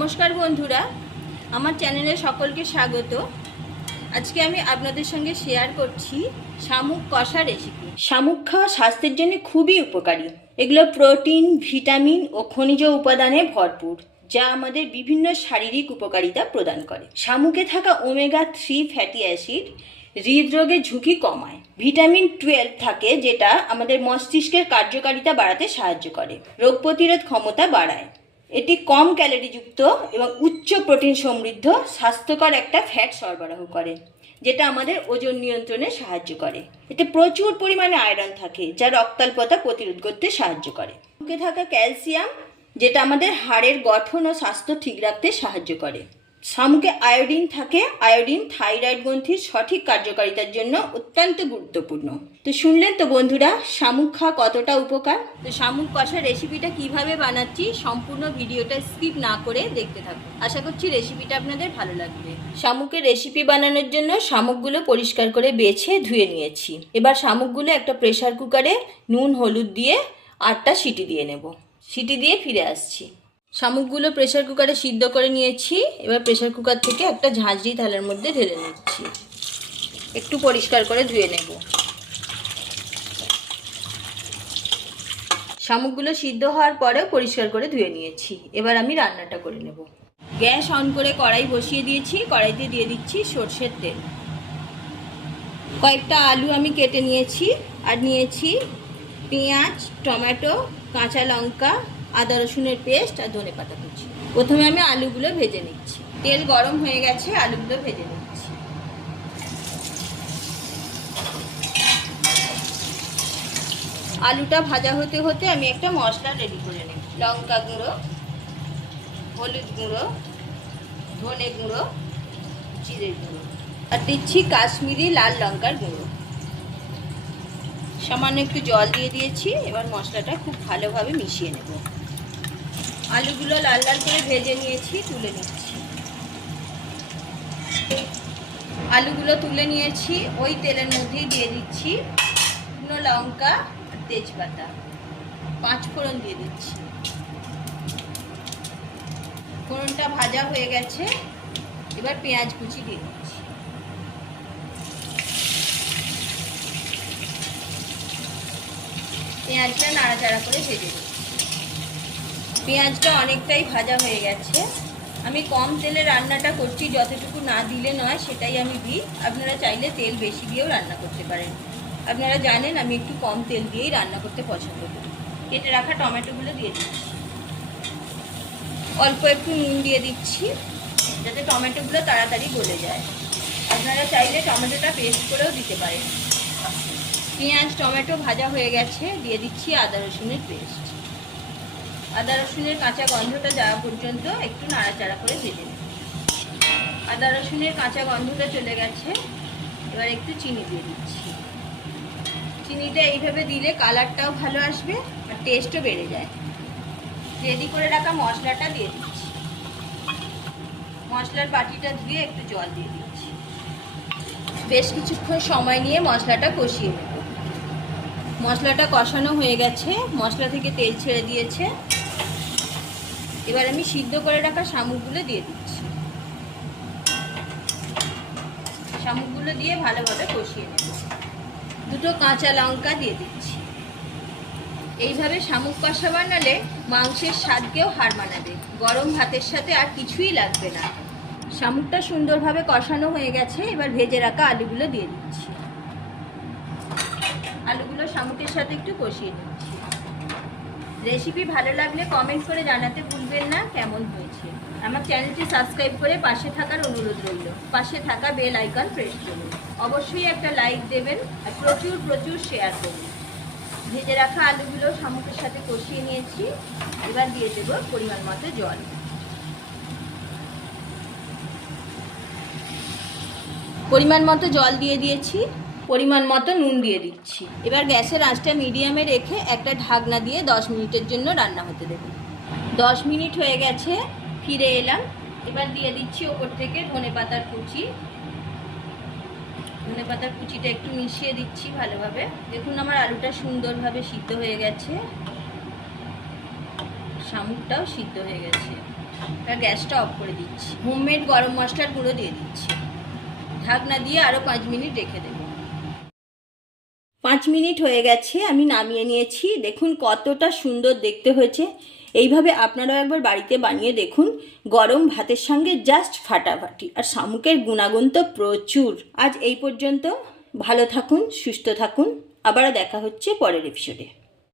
নমস্কার বন্ধুরা, আমার চ্যানেলে সকলকে স্বাগত। আজকে আমি আপনাদের সঙ্গে শেয়ার করছি শামুক কষা রেসিপি শামুক খাওয়া স্বাস্থ্যের জন্য খুবই উপকারী। এগুলো প্রোটিন ভিটামিন ও খনিজ উপাদানে ভরপুর, যা আমাদের বিভিন্ন শারীরিক উপকারিতা প্রদান করে। শামুকে থাকা ওমেগা থ্রি ফ্যাটি অ্যাসিড হৃদরোগের ঝুঁকি কমায়। ভিটামিন টুয়েলভ থাকে, যেটা আমাদের মস্তিষ্কের কার্যকারিতা বাড়াতে সাহায্য করে, রোগ প্রতিরোধ ক্ষমতা বাড়ায়। এটি কম ক্যালোরিযুক্ত এবং উচ্চ প্রোটিন সমৃদ্ধ, স্বাস্থ্যকর একটা ফ্যাট সরবরাহ করে, যেটা আমাদের ওজন নিয়ন্ত্রণে সাহায্য করে। এতে প্রচুর পরিমাণে আয়রন থাকে, যা রক্তাল্পতা প্রতিরোধ করতে সাহায্য করে। মুখে থাকা ক্যালসিয়াম, যেটা আমাদের হাড়ের গঠন ও স্বাস্থ্য ঠিক রাখতে সাহায্য করে। শামুকে আয়োডিন থাকে, আয়োডিন থাইরয়েড গ্রন্থির সঠিক কার্যকারিতার জন্য অত্যন্ত গুরুত্বপূর্ণ। তো শুনলেন তো বন্ধুরা, শামুক খা কতটা উপকার? তো শামুক কষা রেসিপিটা কীভাবে বানাচ্ছি সম্পূর্ণ ভিডিওটা স্কিপ না করে দেখতে থাকুন। আশা করছি রেসিপিটা আপনাদের ভালো লাগবে। শামুকের রেসিপি বানানোর জন্য শামুকগুলো পরিষ্কার করে বেছে ধুয়ে নিয়েছি। এবার শামুকগুলো একটা প্রেসার কুকারে নুন, হলুদ দিয়ে আটটা সিটি দিয়ে নেব। সিটি দিয়ে ফিরে আসছি। শামুকগুলো প্রেশার কুকারে সিদ্ধ করে নিয়েছি। এবার প্রেশার কুকার থেকে একটা ঝাঁঝরি থালার মধ্যে ঢেলে নিচ্ছি। একটু পরিষ্কার করে ধুয়ে নেব। শামুকগুলো সিদ্ধ হওয়ার পরেও পরিষ্কার করে ধুয়ে নিয়েছি। এবার আমি রান্নাটা করে নেব। গ্যাস অন করে কড়াই বসিয়ে দিয়েছি। কড়াইতে দিয়ে দিচ্ছি সর্ষের তেল। কয়েকটা আলু আমি কেটে নিয়েছি। আর নিয়েছি পেঁয়াজ, টমেটো, কাঁচা লঙ্কা আদা রসুনের পেস্ট আর ধনে পাতা কুচি। প্রথমে আমি আলুগুলো ভেজে নিচ্ছি। তেল গরম হয়ে গেছে, আলুগুলো ভেজে নিচ্ছি। আলুটা ভাজা হতে হতে আমি একটা মশলা রেডি করে নেব লঙ্কা গুঁড়ো, হলুদ গুঁড়ো, ধনে গুঁড়ো, জিরে গুঁড়ো। আর দিচ্ছি কাশ্মীরি লাল লঙ্কার গুঁড়ো। সামান্য একটু জল দিয়ে দিয়েছি, এবার মশলাটা খুব ভালোভাবে মিশিয়ে নেব। আলুগুলো লাল লাল করে ভেজে নিয়েছি, তুলে নিচ্ছি। আলুগুলো তুলে নিয়েছি, ওই তেলের মধ্যেই দিয়ে দিচ্ছি শুকনো লঙ্কা তেজপাতা। পাঁচ ফোড়ন দিয়ে দিচ্ছি। ফোড়নটা ভাজা হয়ে গেছে, এবার পেঁয়াজ কুচি দিয়ে দিচ্ছি। পেঁয়াজটা নাড়াচাড়া করে ভেজে দিচ্ছি পেঁয়াজটা অনেকটাই ভাজা হয়ে গেছে। আমি কম তেলে রান্নাটা করছি, যতটুকু না দিলে নয় সেটাই আমি দিই। আপনারা চাইলে তেল বেশি দিয়েও রান্না করতে পারেন। আপনারা জানেন আমি একটু কম তেল দিয়েই রান্না করতে পছন্দ করি। কেটে রাখা টমেটোগুলো দিয়ে দিচ্ছি। অল্প একটু নুন দিয়ে দিচ্ছি, যাতে টমেটোগুলো তাড়াতাড়ি গলে যায়। আপনারা চাইলে টমেটোটা পেস্ট করেও দিতে পারেন। পেঁয়াজ, টমেটো ভাজা হয়ে গেছে, দিয়ে দিচ্ছি আদা রসুনের পেস্ট। আদা রসুনের কাঁচা গন্ধটা যাওয়া পর্যন্ত একটু নাড়াচাড়া করে ভেজে নেব আদা রসুনের কাঁচা গন্ধটা চলে গেছে, এবার একটু চিনি দিয়ে দিচ্ছি। চিনিটা এইভাবে দিলে কালারটাও ভালো আসবে আর টেস্টও বেড়ে যায়। রেডি করে রাখা মশলাটা দিয়ে দিচ্ছি। মশলার বাটিটা ধুয়ে একটু জল দিয়ে দিচ্ছি। বেশ কিছুক্ষণ সময় নিয়ে মশলাটা কষিয়ে নেব। মশলাটা কষানো হয়ে গেছে। মশলা থেকে তেল ছেড়ে দিয়েছে। এবার আমি সিদ্ধ করে রাখা শামুকগুলো দিয়ে দিচ্ছি। শামুকগুলো দিয়ে ভালোভাবে কষিয়ে নেব। দুটো কাঁচা লঙ্কা দিয়ে দিচ্ছি। এইভাবে শামুক কষা বানালে মাংসের স্বাদকেও হার মানাবে। গরম ভাতের সাথে আর কিছুই লাগবে না। শামুকটা সুন্দরভাবে কষানো হয়ে গেছে। এবার ভেজে রাখা আলুগুলো দিয়ে দিচ্ছি। আলুগুলো শামুকের সাথে একটু কষিয়ে নিচ্ছি। রেসিপি ভালো লাগলে কমেন্ট করে জানাতে ভুলবেন না, কেমন হয়েছে? আমার চ্যানেলটি সাবস্ক্রাইব করে পাশে থাকার অনুরোধ রইল। পাশে থাকা বেল আইকন প্রেস করুন। অবশ্যই একটা লাইক দেবেন আর প্রচুর প্রচুর শেয়ার করুন। ভেজে রাখা আলুগুলো শামুকের সাথে কষিয়ে নিয়েছি। এবার দিয়ে দেবো পরিমাণ মতো জল। পরিমাণ মতো জল দিয়ে দিয়েছি। পরিমাণ মতো নুন দিয়ে দিচ্ছি। এবার গ্যাসের আঁচটা মিডিয়ামে রেখে একটা ঢাকনা দিয়ে দশ মিনিটের জন্য রান্না হতে দেবো। দশ মিনিট হয়ে গেছে, ফিরে এলাম। এবার দিয়ে দিচ্ছি ওপর থেকে ধনে পাতার কুচি। ধনে পাতার কুচিটা একটু মিশিয়ে দিচ্ছি ভালোভাবে। দেখুন আমার আলুটা সুন্দরভাবে সিদ্ধ হয়ে গেছে। শামুকটাও সিদ্ধ হয়ে গেছে। এবার গ্যাসটা অফ করে দিচ্ছি। হোমমেড গরম মশলার গুঁড়ো দিয়ে দিচ্ছি। ঢাকনা দিয়ে আরও পাঁচ মিনিট রেখে দেবো। পাঁচ মিনিট হয়ে গেছে, আমি নামিয়ে নিয়েছি। দেখুন কতটা সুন্দর দেখতে হয়েছে। এইভাবে আপনারাও একবার বাড়িতে বানিয়ে দেখুন। গরম ভাতের সঙ্গে জাস্ট ফাটাফাটি। আর শামুকের গুণাগুণ তো প্রচুর। আজ এই পর্যন্ত। ভালো থাকুন, সুস্থ থাকুন। আবারও দেখা হচ্ছে পরের এপিসোডে